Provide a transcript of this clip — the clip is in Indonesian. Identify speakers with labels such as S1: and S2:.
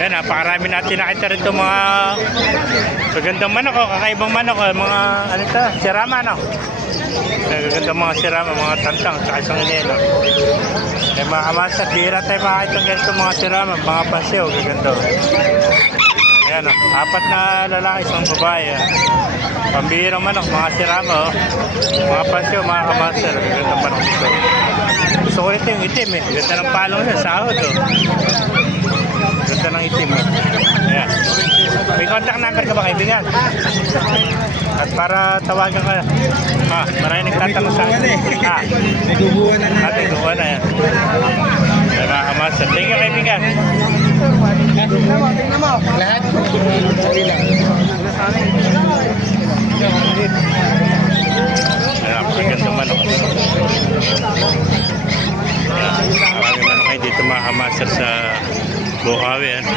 S1: Yan, napakarami natin nakita rito mga magandang manok, oh, kakaibang manok, oh, mga ano ito, sirama, no? Magagandang mga sirama, mga tantang, tsaka isang ineno. Eh, mga kamasa, tira tayo makakita ganito mga sirama, mga gaganda. oh. Ayan, oh, apat na lalaki, isang babae. ah. Pambihirang manok, mga sirama, oh. mga pansiyo, mga kamasa, gagandang manok dito. Gusto ko ito yung itim eh. Ganda ng palong sa sahod oh. Ganda ng itim. Ayan. May contact number ka ba kaibigan? At para tawagan ka. Ah, marami nagtatanong sa akin. Ah,
S2: Nagubuhan na
S1: na. ate, kuha na yan. Ay, mga. Thank you kaibigan.
S3: Tingnan mo, tingnan mo.
S1: Lahat. Lang. Ayan, maganda manok. Ayan, marami manok kayo dito mga kamasa sa લોકો આવે અને